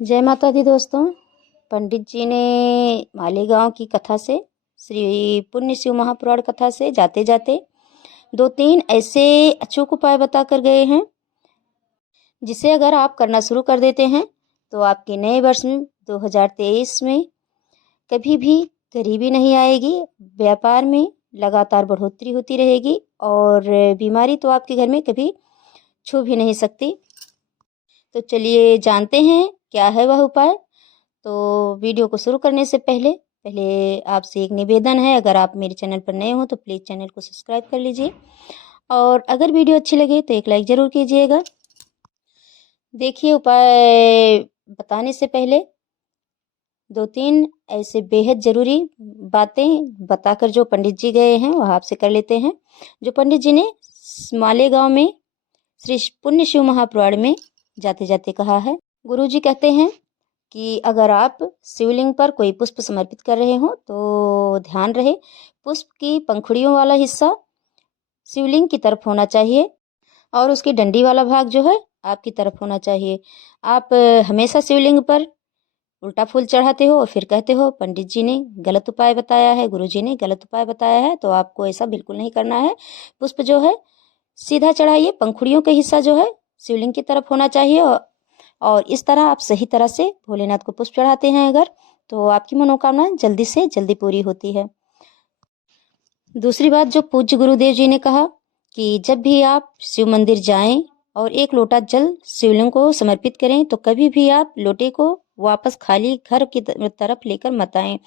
जय माता दी दोस्तों। पंडित जी ने मालेगांव की कथा से, श्री पुण्य शिव महापुराण कथा से जाते जाते 2-3 ऐसे अचूक उपाय बता कर गए हैं जिसे अगर आप करना शुरू कर देते हैं तो आपके नए वर्ष में 2023 में कभी भी गरीबी नहीं आएगी, व्यापार में लगातार बढ़ोतरी होती रहेगी और बीमारी तो आपके घर में कभी छू भी नहीं सकती। तो चलिए जानते हैं क्या है वह उपाय। तो वीडियो को शुरू करने से पहले आपसे एक निवेदन है, अगर आप मेरे चैनल पर नए हो तो प्लीज़ चैनल को सब्सक्राइब कर लीजिए और अगर वीडियो अच्छी लगे तो एक लाइक ज़रूर कीजिएगा। देखिए, उपाय बताने से पहले 2-3 ऐसे बेहद ज़रूरी बातें बताकर जो पंडित जी गए हैं वह आपसे कर लेते हैं। जो पंडित जी ने मालेगांव में श्री पुण्य शिव महापुराण में जाते जाते कहा है। गुरु जी कहते हैं कि अगर आप शिवलिंग पर कोई पुष्प समर्पित कर रहे हो तो ध्यान रहे पुष्प की पंखुड़ियों वाला हिस्सा शिवलिंग की तरफ होना चाहिए और उसकी डंडी वाला भाग जो है आपकी तरफ होना चाहिए। आप हमेशा शिवलिंग पर उल्टा फूल चढ़ाते हो और फिर कहते हो पंडित जी ने गलत उपाय बताया है, गुरु जी ने गलत उपाय बताया है। तो आपको ऐसा बिल्कुल नहीं करना है। पुष्प जो है सीधा चढ़ाइए, पंखुड़ियों का हिस्सा जो है शिवलिंग की तरफ होना चाहिए और इस तरह आप सही तरह से भोलेनाथ को पुष्प चढ़ाते हैं अगर, तो आपकी मनोकामना जल्दी से जल्दी पूरी होती है। दूसरी बात जो पूज्य गुरुदेव जी ने कहा कि जब भी आप शिव मंदिर जाएं और एक लोटा जल शिवलिंग को समर्पित करें तो कभी भी आप लोटे को वापस खाली घर की तरफ लेकर मत आएं।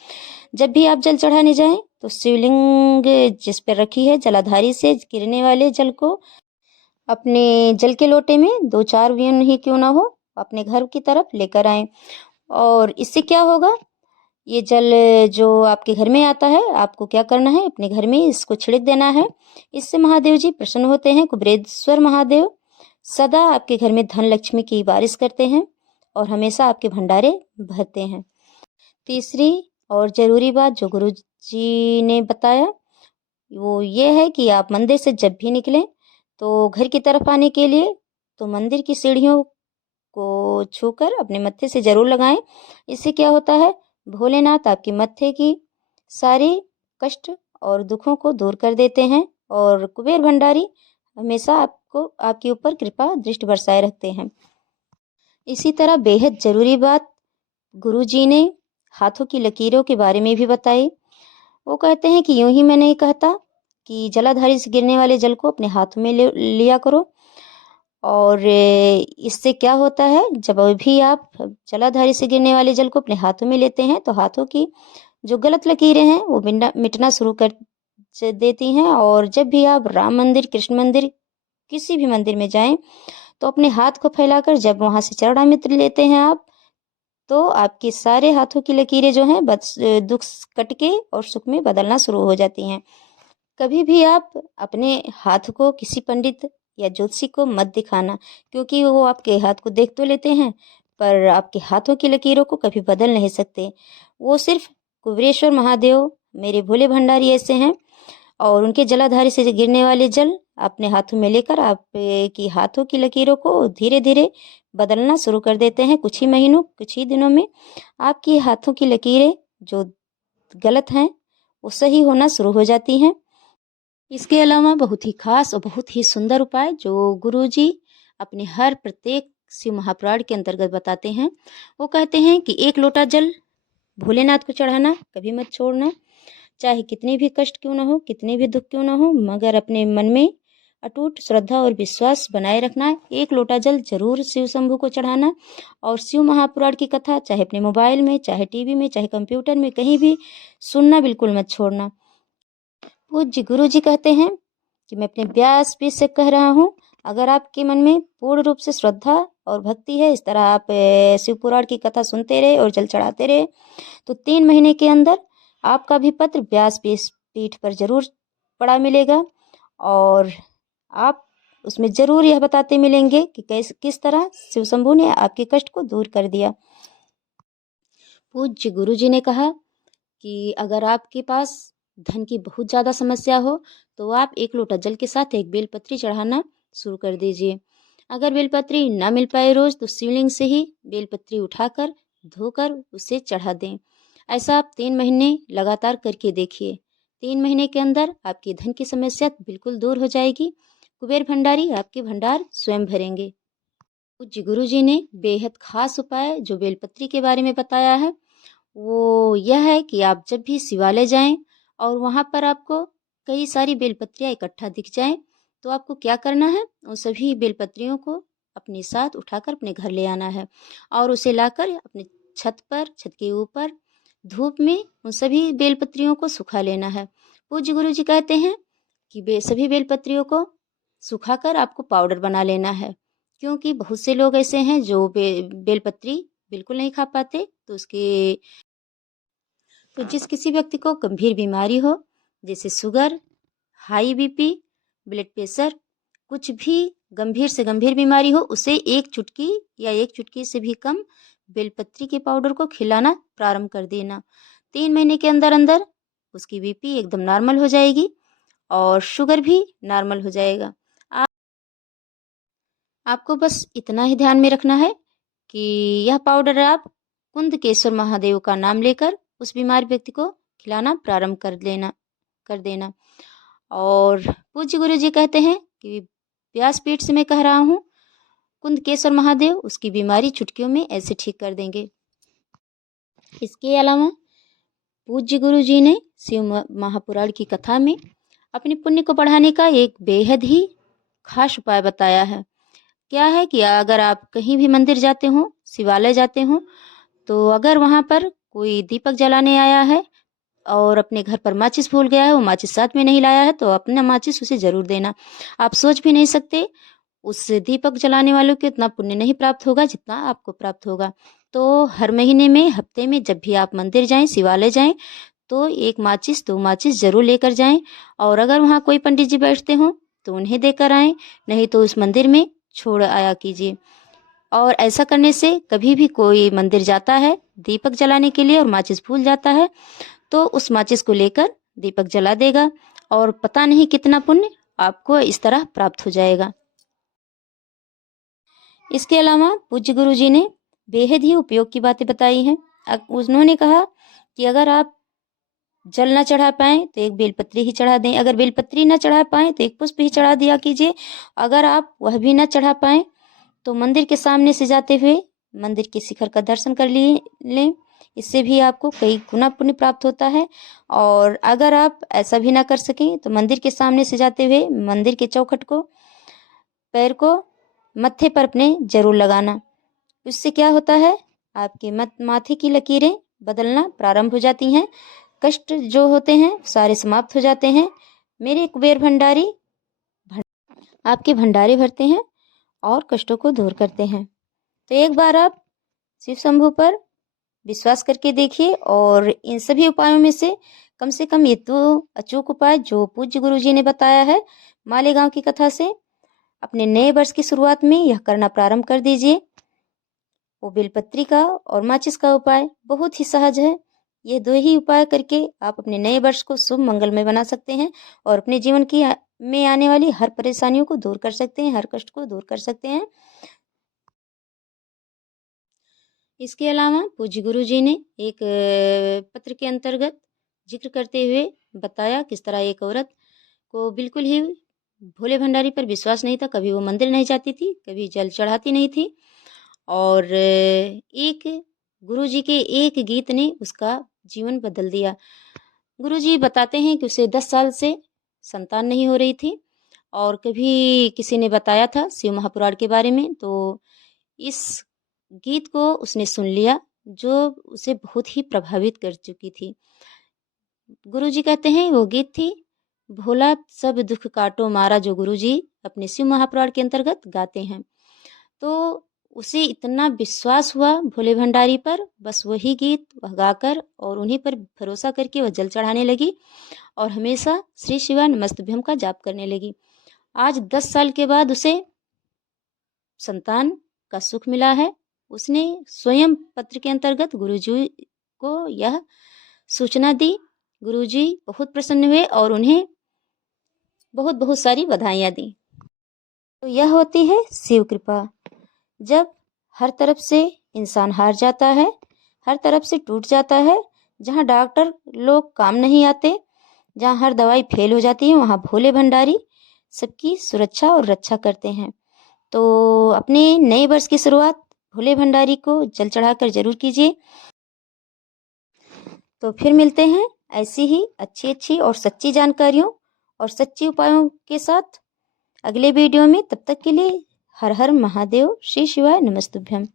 जब भी आप जल चढ़ाने जाएं तो शिवलिंग जिस पर रखी है जलाधारी से गिरने वाले जल को अपने जल के लोटे में 2-4 व्यन ही क्यों ना हो अपने घर की तरफ लेकर आएं। और इससे क्या होगा, ये जल जो आपके घर में आता है आपको क्या करना है, अपने घर में इसको छिड़क देना है। इससे महादेव जी प्रसन्न होते हैं। कुबेरेश्वर महादेव सदा आपके घर में धन लक्ष्मी की बारिश करते हैं और हमेशा आपके भंडारे भरते हैं। तीसरी और ज़रूरी बात जो गुरु जी ने बताया वो ये है कि आप मंदिर से जब भी निकलें तो घर की तरफ आने के लिए तो मंदिर की सीढ़ियों को छूकर अपने मत्थे से जरूर लगाएं। इससे क्या होता है, भोलेनाथ आपके मत्थे की सारी कष्ट और दुखों को दूर कर देते हैं और कुबेर भंडारी हमेशा आपको आपके ऊपर कृपा दृष्टि बरसाए रखते हैं। इसी तरह बेहद ज़रूरी बात गुरु जी ने हाथों की लकीरों के बारे में भी बताई। वो कहते हैं कि यूं ही मैं नहीं कहता कि जलाधारी से गिरने वाले जल को अपने हाथों में लिया करो। और इससे क्या होता है, जब भी आप जलाधारी से गिरने वाले जल को अपने हाथों में लेते हैं तो हाथों की जो गलत लकीरें हैं वो मिटना शुरू कर देती हैं। और जब भी आप राम मंदिर, कृष्ण मंदिर, किसी भी मंदिर में जाएं तो अपने हाथ को फैलाकर जब वहां से चरणामृत लेते हैं आप, तो आपके सारे हाथों की लकीरें जो हैं दुख कट के और सुख में बदलना शुरू हो जाती हैं। कभी भी आप अपने हाथ को किसी पंडित या ज्योतिषी को मत दिखाना, क्योंकि वो आपके हाथ को देख तो लेते हैं पर आपके हाथों की लकीरों को कभी बदल नहीं सकते। वो सिर्फ कुबेरेश्वर महादेव मेरे भोले भंडारी ऐसे हैं और उनके जलाधारी से गिरने वाले जल अपने हाथों में लेकर आपकी हाथों की लकीरों को धीरे धीरे बदलना शुरू कर देते हैं। कुछ ही महीनों, कुछ ही दिनों में आपकी हाथों की लकीरें जो गलत हैं वो सही होना शुरू हो जाती हैं। इसके अलावा बहुत ही खास और बहुत ही सुंदर उपाय जो गुरुजी अपने हर प्रत्येक शिव महापुराण के अंतर्गत बताते हैं, वो कहते हैं कि एक लोटा जल भोलेनाथ को चढ़ाना कभी मत छोड़ना, चाहे कितने भी कष्ट क्यों ना हो, कितने भी दुख क्यों ना हो, मगर अपने मन में अटूट श्रद्धा और विश्वास बनाए रखना। एक लोटा जल जरूर शिव शंभू को चढ़ाना और शिव महापुराण की कथा चाहे अपने मोबाइल में, चाहे टीवी में, चाहे कंप्यूटर में, कहीं भी सुनना बिल्कुल मत छोड़ना। पूज्य गुरु जी कहते हैं कि मैं अपने व्यास पीठ से कह रहा हूँ, अगर आपके मन में पूर्ण रूप से श्रद्धा और भक्ति है, इस तरह आप शिव पुराण की कथा सुनते रहे और जल चढ़ाते रहे, तो 3 महीने के अंदर आपका भी पत्र व्यास पीठ पर जरूर पड़ा मिलेगा और आप उसमें जरूर यह बताते मिलेंगे कि किस तरह शिव शंभू ने आपके कष्ट को दूर कर दिया। पूज्य गुरु जी ने कहा कि अगर आपके पास धन की बहुत ज़्यादा समस्या हो तो आप एक लोटा जल के साथ एक बेलपत्री चढ़ाना शुरू कर दीजिए। अगर बेलपत्री ना मिल पाए रोज तो शिवलिंग से ही बेलपत्री उठाकर धोकर उसे चढ़ा दें। ऐसा आप 3 महीने लगातार करके देखिए। 3 महीने के अंदर आपकी धन की समस्या बिल्कुल दूर हो जाएगी। कुबेर भंडारी आपके भंडार स्वयं भरेंगे। पूज्य गुरु जी ने बेहद खास उपाय जो बेलपत्री के बारे में बताया है वो यह है कि आप जब भी शिवालय जाएं और वहां पर आपको कई सारी बेलपत्रियां इकट्ठा दिख जाएं तो आपको क्या करना है, उन सभी बेलपत्रियों को अपने साथ उठाकर अपने घर ले आना है और उसे लाकर अपने छत पर, छत के ऊपर धूप में उन सभी बेलपत्रियों को सुखा लेना है। पूज्य गुरु जी कहते हैं कि सभी बेलपत्रियों को सुखाकर आपको पाउडर बना लेना है, क्योंकि बहुत से लोग ऐसे हैं जो बेलपत्री बिल्कुल नहीं खा पाते। तो जिस किसी व्यक्ति को गंभीर बीमारी हो जैसे sugar, high BP, blood pressure, कुछ भी गंभीर से गंभीर बीमारी हो, उसे 1 चुटकी या 1 चुटकी से भी कम बेलपत्री के पाउडर को खिलाना प्रारंभ कर देना। 3 महीने के अंदर अंदर उसकी बीपी एकदम नॉर्मल हो जाएगी और शुगर भी नॉर्मल हो जाएगा। आपको बस इतना ही ध्यान में रखना है कि यह पाउडर आप कुंदकेश्वर महादेव का नाम लेकर उस बीमार व्यक्ति को खिलाना प्रारंभ कर देना। और पूज्य गुरु जी कहते हैं कि व्यासपीठ से मैं कह रहा हूँ, कुंदकेश्वर महादेव उसकी बीमारी चुटकियों में ऐसे ठीक कर देंगे। इसके अलावा पूज्य गुरु जी ने शिव महापुराण की कथा में अपने पुण्य को बढ़ाने का एक बेहद ही खास उपाय बताया है। क्या है कि अगर आप कहीं भी मंदिर जाते हो, शिवालय जाते हो, तो अगर वहाँ पर कोई दीपक जलाने आया है और अपने घर पर माचिस भूल गया है, वो माचिस साथ में नहीं लाया है, तो अपना माचिस उसे जरूर देना। आप सोच भी नहीं सकते उस दीपक जलाने वालों को इतना पुण्य नहीं प्राप्त होगा जितना आपको प्राप्त होगा। तो हर महीने में, हफ्ते में जब भी आप मंदिर जाएं, शिवालय जाएं, तो 1 माचिस 2 माचिस जरूर लेकर जाएं। और अगर वहाँ कोई पंडित जी बैठते हो तो उन्हें देकर आएं, नहीं तो उस मंदिर में छोड़ आया कीजिए। और ऐसा करने से कभी भी कोई मंदिर जाता है दीपक जलाने के लिए और माचिस भूल जाता है तो उस माचिस को लेकर दीपक जला देगा और पता नहीं कितना पुण्य आपको इस तरह प्राप्त हो जाएगा। इसके अलावा पूज्य गुरु जी ने बेहद ही उपयोग की बातें बताई हैं। उन्होंने कहा कि अगर आप जल ना चढ़ा पाए तो 1 बेलपत्री ही चढ़ा दें, अगर बेलपत्री ना चढ़ा पाए तो 1 पुष्प ही चढ़ा दिया कीजिए। अगर आप वह भी ना चढ़ा पाए तो मंदिर के सामने से जाते हुए मंदिर के शिखर का दर्शन कर लें, इससे भी आपको कई गुना पुण्य प्राप्त होता है। और अगर आप ऐसा भी ना कर सकें तो मंदिर के सामने से जाते हुए मंदिर के चौखट को, पैर को मत्थे पर अपने जरूर लगाना। उससे क्या होता है, आपके माथे की लकीरें बदलना प्रारंभ हो जाती हैं, कष्ट जो होते हैं सारे समाप्त हो जाते हैं। मेरे कुबेर भंडारी आपके भंडारे भरते हैं और कष्टों को दूर करते हैं। तो एक बार आप शिव शंभू पर विश्वास करके देखिए और इन सभी उपायों में से कम ये 2 अचूक उपाय जो पूज्य गुरु जी ने बताया है मालेगांव की कथा से, अपने नए वर्ष की शुरुआत में यह करना प्रारंभ कर दीजिए। वो बेलपत्री का और माचिस का उपाय बहुत ही सहज है। ये 2 ही उपाय करके आप अपने नए वर्ष को शुभ मंगलमय बना सकते हैं और अपने जीवन की में आने वाली हर परेशानियों को दूर कर सकते हैं, हर कष्ट को दूर कर सकते हैं। इसके अलावा पूज्य गुरु जी ने एक पत्र के अंतर्गत जिक्र करते हुए बताया किस तरह एक औरत को बिल्कुल ही भोले भंडारी पर विश्वास नहीं था, कभी वो मंदिर नहीं जाती थी, कभी जल चढ़ाती नहीं थी और एक गुरु जी के एक गीत ने उसका जीवन बदल दिया। गुरु जी बताते हैं कि उसे 10 साल से संतान नहीं हो रही थी और कभी किसी ने बताया था शिव महापुराण के बारे में, तो इस गीत को उसने सुन लिया जो उसे बहुत ही प्रभावित कर चुकी थी। गुरुजी कहते हैं वो गीत थी भोला सब दुख काटो मारा, जो गुरुजी अपने शिव महापुराण के अंतर्गत गाते हैं। तो उसे इतना विश्वास हुआ भोले भंडारी पर, बस वही गीत वह गाकर और उन्हीं पर भरोसा करके वह जल चढ़ाने लगी और हमेशा श्री शिवा नमस्तुभ्यम का जाप करने लगी। आज 10 साल के बाद उसे संतान का सुख मिला है। उसने स्वयं पत्र के अंतर्गत गुरुजी को यह सूचना दी। गुरुजी बहुत प्रसन्न हुए और उन्हें बहुत बहुत सारी बधाइयाँ दी। तो यह होती है शिव कृपा। जब हर तरफ से इंसान हार जाता है, हर तरफ से टूट जाता है, जहाँ डॉक्टर लोग काम नहीं आते, जहाँ हर दवाई फेल हो जाती है, वहाँ भोले भंडारी सबकी सुरक्षा और रक्षा करते हैं। तो अपने नए वर्ष की शुरुआत भोले भंडारी को जल चढ़ाकर जरूर कीजिए। तो फिर मिलते हैं ऐसी ही अच्छी अच्छी और सच्ची जानकारियों और सच्चे उपायों के साथ अगले वीडियो में। तब तक के लिए हर हर महादेव, श्री शिवाय, नमस्तुभ्यम।